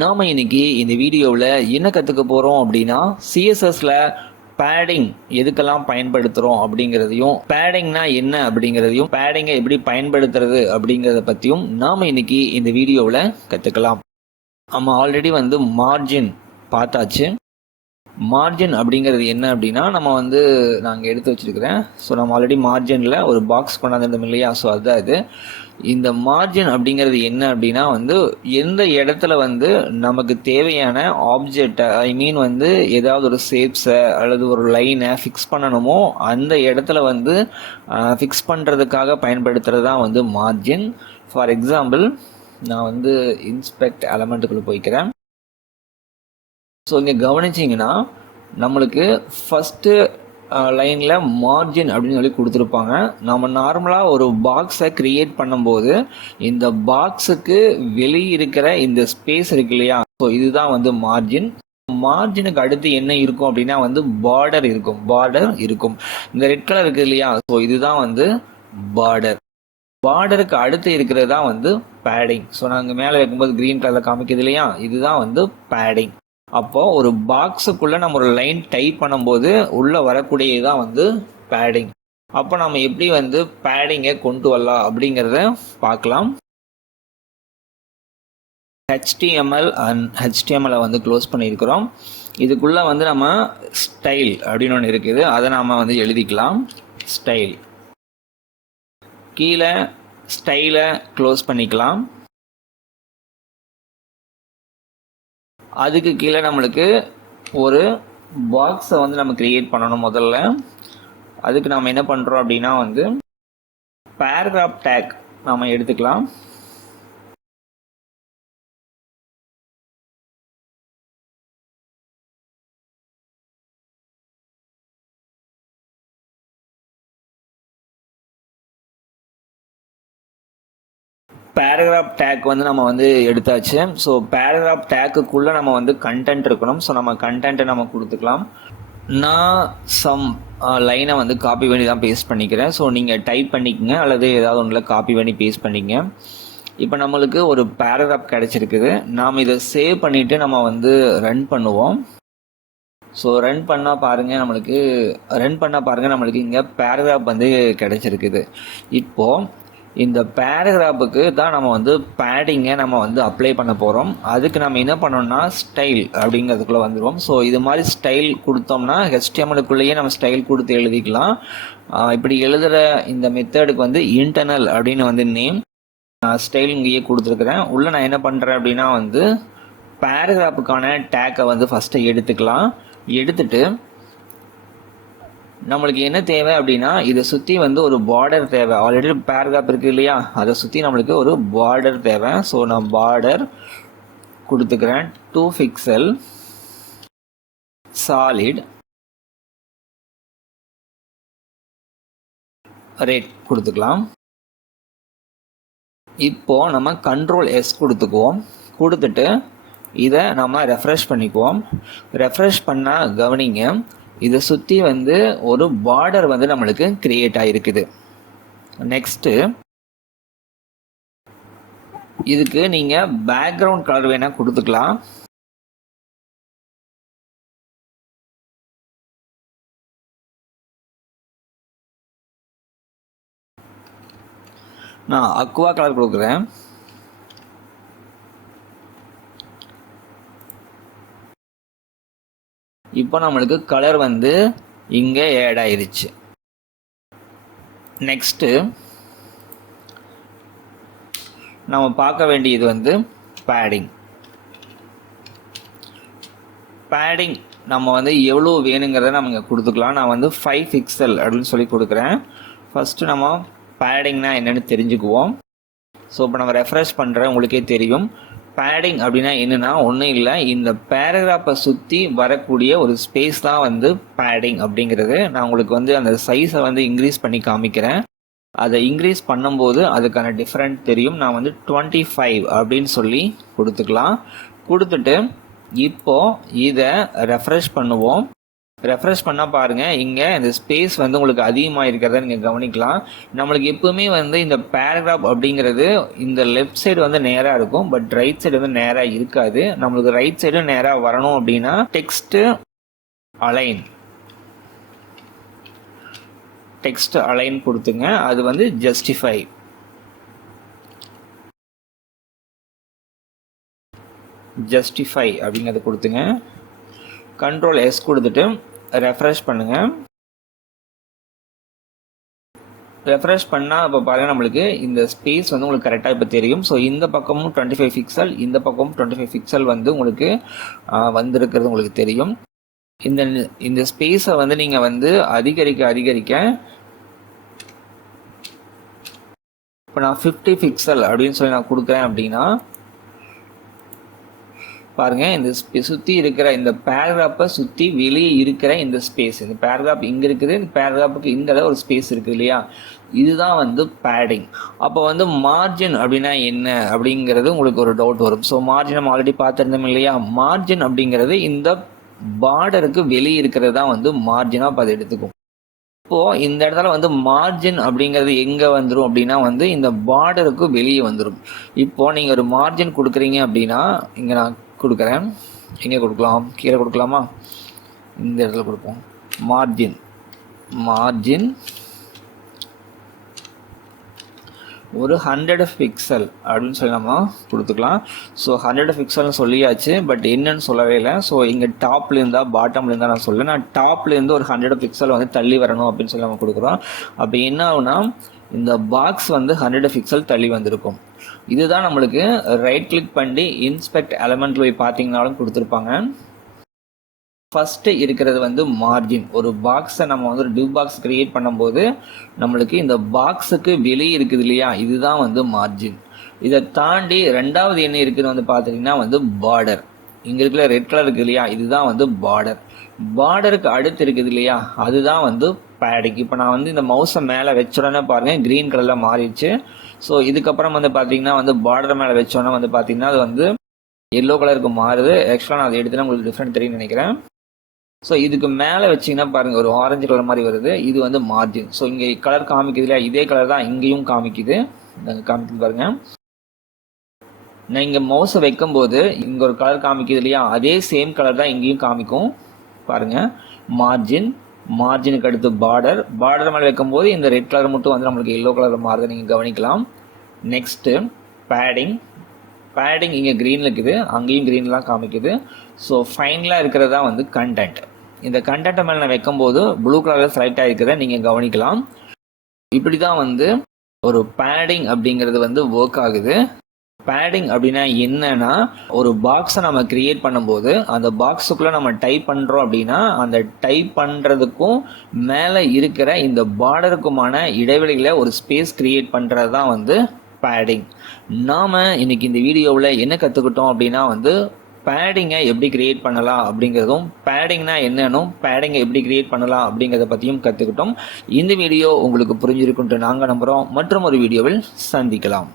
நாம இன்னைக்கு இந்த வீடியோவில் என்ன கற்றுக்க போகிறோம் அப்படின்னா சிஎஸ்எஸ்ல பேடிங் எதுக்கெல்லாம் பயன்படுத்துகிறோம் அப்படிங்கிறதையும், பேடிங்னா என்ன அப்படிங்கிறதையும், பேடிங்கை எப்படி பயன்படுத்துறது அப்படிங்கிறத பற்றியும் நாம் இன்னைக்கு இந்த வீடியோவில் கற்றுக்கலாம். நம்ம ஆல்ரெடி மார்ஜின் பார்த்தாச்சு. மார்ஜின் அப்படிங்கிறது என்ன அப்படின்னா, நாங்கள் எடுத்து வச்சிருக்கிறேன். ஸோ நம்ம ஆல்ரெடி மார்ஜினில் ஒரு பாக்ஸ் கொண்டாந்துருந்தோம் இல்லையா? ஸோ அதுதான் இது. இந்த மார்ஜின் அப்படிங்கிறது என்ன அப்படின்னா எந்த இடத்துல நமக்கு தேவையான ஆப்ஜெக்டை ஏதாவது ஒரு ஷேப்ஸை அல்லது ஒரு லைனை ஃபிக்ஸ் பண்ணணுமோ அந்த இடத்துல ஃபிக்ஸ் பண்ணுறதுக்காக பயன்படுத்துகிறது தான் மார்ஜின். ஃபார் எக்ஸாம்பிள், நான் இன்ஸ்பெக்ட் எலமெண்ட்டுக்குள்ளே போய்க்கிறேன். ஸோ இங்கே கவனிச்சிங்கன்னா நம்மளுக்கு ஃபஸ்ட்டு லைனில் மார்ஜின் அப்படின்னு சொல்லி கொடுத்துருப்பாங்க. நம்ம நார்மலாக ஒரு பாக்ஸை க்ரியேட் பண்ணும்போது இந்த பாக்ஸுக்கு வெளியே இருக்கிற இந்த ஸ்பேஸ் இருக்கு இல்லையா? ஸோ இதுதான் மார்ஜின். மார்ஜினுக்கு அடுத்து என்ன இருக்கும் அப்படின்னா பார்டர் இருக்கும். இந்த ரெட் கலர் இருக்குது இல்லையா? ஸோ இதுதான் பார்டர். பார்டருக்கு அடுத்து இருக்கிறது தான் பேடிங். ஸோ நாங்கள் மேலே வைக்கும்போது க்ரீன் கலரில் காமிக்குது இல்லையா? இதுதான் பேடிங். அப்போ ஒரு பாக்ஸுக்குள்ள நம்ம ஒரு லைன் டைப் பண்ணும்போது உள்ள வரக்கூடியதான் பேடிங். அப்போ நம்ம எப்படி பேடிங்கை கொண்டு வரலாம் அப்படிங்கிறத பார்க்கலாம். HTML அண்ட் HTML க்ளோஸ் பண்ணியிருக்கிறோம். இதுக்குள்ள நம்ம ஸ்டைல் அப்படின்னு ஒன்று இருக்குது. அதை நாம எழுதிக்கலாம். ஸ்டைல் கீழே ஸ்டைலை க்ளோஸ் பண்ணிக்கலாம். அதுக்கு கீழே நம்மளுக்கு ஒரு பாக்ஸை நம்ம கிரியேட் பண்ணணும். முதல்ல அதுக்கு நம்ம என்ன பண்ணுறோம் அப்படின்னா பேராகிராஃப் டேக் நாம் எடுத்துக்கலாம். பேராகிராஃப் டேக் நம்ம எடுத்தாச்சு. ஸோ பேராகிராஃப் டேக்குள்ளே நம்ம கண்டென்ட் இருக்கணும். ஸோ நம்ம கண்டென்ட்டை நம்ம கொடுத்துக்கலாம். நான் சம் லைனை காப்பி பண்ணி தான் பேஸ்ட் பண்ணிக்கிறேன். ஸோ நீங்கள் டைப் பண்ணிக்கங்க அல்லது ஏதாவது ஒன்றில் காப்பி பண்ணி பேஸ்ட் பண்ணிங்க. இப்போ நம்மளுக்கு ஒரு பேராகிராஃப் கிடச்சிருக்குது. நாம் இதை சேவ் பண்ணிவிட்டு நம்ம ரன் பண்ணுவோம். ஸோ ரன் பண்ணால் பாருங்கள் நம்மளுக்கு இங்கே பேராகிராஃப் கிடச்சிருக்குது. இப்போது இந்த பேராகிராஃபுக்கு தான் நம்ம பேடிங்கை நம்ம அப்ளை பண்ண போகிறோம். அதுக்கு நம்ம என்ன பண்ணோம்னா ஸ்டைல் அப்படிங்கிறதுக்குள்ளே வந்துடுவோம். ஸோ இது மாதிரி ஸ்டைல் கொடுத்தோம்னா HTMLக்குள்ளேயே நம்ம ஸ்டைல் கொடுத்து எழுதிக்கலாம். இப்படி எழுதுகிற இந்த மெத்தடுக்கு இன்டர்னல் அப்படின்னு நேம். நான் ஸ்டைல் இங்கேயே கொடுத்துருக்குறேன். உள்ளே நான் என்ன பண்ணுறேன் அப்படின்னா பேராகிராஃபுக்கான டேக்கை ஃபஸ்ட்டு எடுத்துக்கலாம். எடுத்துட்டு நம்மளுக்கு என்ன தேவை அப்படின்னா இதை சுற்றி ஒரு பார்டர் தேவை. ஆல்ரெடி பேராகிராஃப் இருக்குது இல்லையா? அதை சுற்றி நம்மளுக்கு ஒரு பார்டர் தேவை. ஸோ நான் பார்டர் கொடுத்துக்கிறேன். 2 பிக்சல் சாலிட் ரெட் கொடுத்துக்கலாம். இப்போ நம்ம Ctrl+S கொடுத்துக்குவோம். கொடுத்துட்டு இதை நம்ம ரெஃப்ரெஷ் பண்ணிக்குவோம். ரெஃப்ரெஷ் பண்ணால் கவனிங்க, இதை சுற்றி ஒரு பார்டர் நம்மளுக்கு கிரியேட் ஆகிருக்குது. நெக்ஸ்ட்டு இதுக்கு நீங்கள் பேக்ரவுண்ட் கலர் வேணால் கொடுத்துக்கலாம். நான் அக்வா கலர் கொடுக்குறேன். இப்போ நம்மளுக்கு கலர் இங்கே ஆட் ஆயிருச்சு. நெக்ஸ்ட்டு நம்ம பார்க்க வேண்டியது பேடிங். பேடிங் நம்ம எவ்வளோ வேணுங்கிறத நம்ம இங்கே கொடுத்துக்கலாம். நான் 5 பிக்சல் அப்படின்னு சொல்லி கொடுக்குறேன். ஃபஸ்ட்டு நம்ம பேடிங்னா என்னென்னு தெரிஞ்சுக்குவோம். ஸோ இப்போ நம்ம ரெஃப்ரெஷ் பண்ணுறேன், உங்களுக்கே தெரியும். பேடிங் அப்படின்னா என்னென்னா ஒன்றும் இல்லை, இந்த பேராகிராஃபை சுற்றி வரக்கூடிய ஒரு ஸ்பேஸ் தான் பேடிங் அப்படிங்கிறது. நான் உங்களுக்கு அந்த சைஸை இன்க்ரீஸ் பண்ணி காமிக்கிறேன். அதை இன்க்ரீஸ் பண்ணும்போது அதுக்கான டிஃப்ரெண்ட் தெரியும். நான் 25 அப்படின்னு சொல்லி கொடுத்துக்கலாம். கொடுத்துட்டு இப்போது இதை ரெஃப்ரெஷ் பண்ணுவோம். ரெஃப்ரெஷ் பண்ணால் பாருங்கள், இங்கே இந்த ஸ்பேஸ் வந்து உங்களுக்கு அதிகமாக இருக்கிறத நீங்கள் கவனிக்கலாம். நம்மளுக்கு எப்பவுமே வந்து இந்த பேராகிராஃப் அப்படிங்கிறது இந்த லெஃப்ட் சைடு வந்து நேராக இருக்கும், பட் ரைட் சைடு வந்து நேராக இருக்காது. நம்மளுக்கு ரைட் சைடு நேராக வரணும் அப்படின்னா டெக்ஸ்ட் அலைன் கொடுத்துங்க. அது வந்து ஜஸ்டிஃபை அப்படிங்கிறத கொடுத்துங்க. கண்ட்ரோல் எஸ் கொடுத்துட்டு ரெஃப்ரெஷ் பண்ணுங்க. ரெஃப்ரெஷ் பண்ணால் இப்போ பாருங்கள், நம்மளுக்கு இந்த ஸ்பேஸ் வந்து உங்களுக்கு கரெக்டாக இப்போ தெரியும். ஸோ இந்த பக்கமும் 25 பிக்சல், இந்த பக்கமும் 25 பிக்சல் வந்து உங்களுக்கு வந்திருக்கிறது உங்களுக்கு தெரியும். இந்த ஸ்பேஸை வந்து நீங்கள் வந்து அதிகரிக்க இப்போ நான் 50 பிக்சல் அப்படின்னு சொல்லி நான் கொடுக்குறேன் அப்படின்னா பாருங்க, இந்த சுற்றி இருக்கிற இந்த பேராகிராஃபை சுற்றி வெளியே இருக்கிற இந்த ஸ்பேஸ், இந்த பேராகிராஃப் இங்கே இருக்குது, இந்த பேராகிராஃபுக்கு இந்த அளவு ஒரு ஸ்பேஸ் இருக்குது இல்லையா, இதுதான் வந்து பேடிங். அப்போ வந்து மார்ஜின் அப்படின்னா என்ன அப்படிங்கிறது உங்களுக்கு ஒரு டவுட் வரும். ஸோ மார்ஜின் நம்ம ஆல்ரெடி பார்த்துருந்தோம் இல்லையா. மார்ஜின் அப்படிங்கிறது இந்த பார்டருக்கு வெளியே இருக்கிறது தான் வந்து மார்ஜினாக இப்போ அதை எடுத்துக்கும். இப்போது இந்த இடத்துல வந்து மார்ஜின் அப்படிங்கிறது எங்கே வந்துடும் அப்படின்னா வந்து இந்த பார்டருக்கு வெளியே வந்துடும். இப்போது நீங்கள் ஒரு மார்ஜின் கொடுக்குறீங்க அப்படின்னா இங்கே நான் கொடுக்குறேன், எங்கே கொடுக்கலாம், கீழே கொடுக்கலாமா, இந்த இடத்துல கொடுப்போம். மார்ஜின் ஒரு 100 பிக்சல் அப்படின்னு சொல்லி நம்ம கொடுத்துக்கலாம். ஸோ 100 பிக்சல்னு சொல்லியாச்சு, பட் என்னன்னு சொல்லவே இல்லை. ஸோ இங்கே டாப்ல இருந்தா பாட்டம்ல இருந்தா நான் சொல்ல, நான் டாப்ல இருந்து ஒரு 100 பிக்சல் வந்து தள்ளி வரணும் அப்படின்னு சொல்லி நம்ம கொடுக்குறோம். அப்போ என்ன ஆகுனா இந்த பாக்ஸ் வந்து 100 பிக்சல் தள்ளி வந்திருக்கும். இதுதான் நம்மளுக்கு ரைட் கிளிக் பண்ணி இன்ஸ்பெக்ட் எலமெண்ட் போய் பார்த்தீங்கன்னாலும் கொடுத்துருப்பாங்க. ஃபஸ்ட்டு இருக்கிறது வந்து மார்ஜின். ஒரு பாக்ஸை நம்ம வந்து ஒரு டிவ் பாக்ஸ் கிரியேட் பண்ணும்போது நம்மளுக்கு இந்த பாக்ஸுக்கு வெளியே இருக்குது இல்லையா, இதுதான் வந்து மார்ஜின். இதை தாண்டி ரெண்டாவது என்ன இருக்குதுன்னு வந்து பார்த்தீங்கன்னா வந்து பார்டர். இங்கே இருக்கிற ரெட் கலர் இருக்குது இல்லையா, இதுதான் வந்து பார்டர். பார்டருக்கு அடுத்து இருக்குது இல்லையா, அதுதான் வந்து பேடிங். இப்போ நான் வந்து இந்த மவுஸை மேலே வச்சோடனே பாருங்கள் க்ரீன் கலரில் மாறிடுச்சு. ஸோ இதுக்கப்புறம் வந்து பார்த்தீங்கன்னா வந்து பார்டர் மேலே வச்சோன்னா வந்து பார்த்தீங்கன்னா அது வந்து எல்லோ கலருக்கு மாறுது. ஆக்சுவலாக நான் அதை எடுத்துனா உங்களுக்கு டிஃப்ரெண்ட் தெரியும்னு நினைக்கிறேன். ஸோ இதுக்கு மேலே வச்சிங்கன்னா பாருங்கள் ஒரு ஆரஞ்சு கலர் மாதிரி வருது, இது வந்து மார்ஜின். ஸோ இங்கே கலர் காமிக்குது இல்லையா, இதே கலர் தான் இங்கேயும் காமிக்குது பாருங்கள். நான் இங்கே மவுஸை வைக்கும்போது இங்கே ஒரு கலர் காமிக்குது இல்லையா, அதே சேம் கலர் தான் இங்கேயும் காமிக்கும் பாருங்கள். மார்ஜினுக்கு அடுத்து பார்டர் மேலே வைக்கும்போது இந்த ரெட் கலர் மட்டும் வந்து நம்மளுக்கு எல்லோ கலர் மாறுது, நீங்கள் கவனிக்கலாம். நெக்ஸ்ட்டு பேடிங் இங்கே க்ரீனில் இருக்குது, அங்கேயும் க்ரீன்லாம் காமிக்குது. ஸோ ஃபைனலாக இருக்கிறதா வந்து கண்டென்ட். இந்த கண்டென்ட்டை மேலே நான் வைக்கும்போது ப்ளூ கலரில் செலக்ட் ஆகிருக்கிறத நீங்கள் கவனிக்கலாம். இப்படி தான் வந்து ஒரு பேடிங் அப்படிங்கிறது வந்து ஒர்க் ஆகுது. பேடிங் அப்படின்னா என்னன்னா, ஒரு பாக்ஸை நம்ம கிரியேட் பண்ணும்போது அந்த பாக்ஸுக்குள்ளே நம்ம டைப் பண்ணுறோம் அப்படின்னா அந்த டைப் பண்ணுறதுக்கும் மேலே இருக்கிற இந்த பார்டருக்குமான இடைவெளிகளை ஒரு ஸ்பேஸ் கிரியேட் பண்ணுறது தான் வந்து பேடிங். நாம் இன்னைக்கு இந்த வீடியோவில் என்ன கற்றுக்கிட்டோம் அப்படின்னா வந்து பேடிங்கை எப்படி கிரியேட் பண்ணலாம் அப்படிங்கிறதும், பேடிங்னா என்னன்னும் பேடிங்கை எப்படி கிரியேட் பண்ணலாம் அப்படிங்கிறத பற்றியும் கற்றுக்கிட்டோம். இந்த வீடியோ உங்களுக்கு புரிஞ்சிருக்குன்ட்டு நாங்கள் நம்புகிறோம். மற்றும் ஒரு வீடியோவில் சந்திக்கலாம்.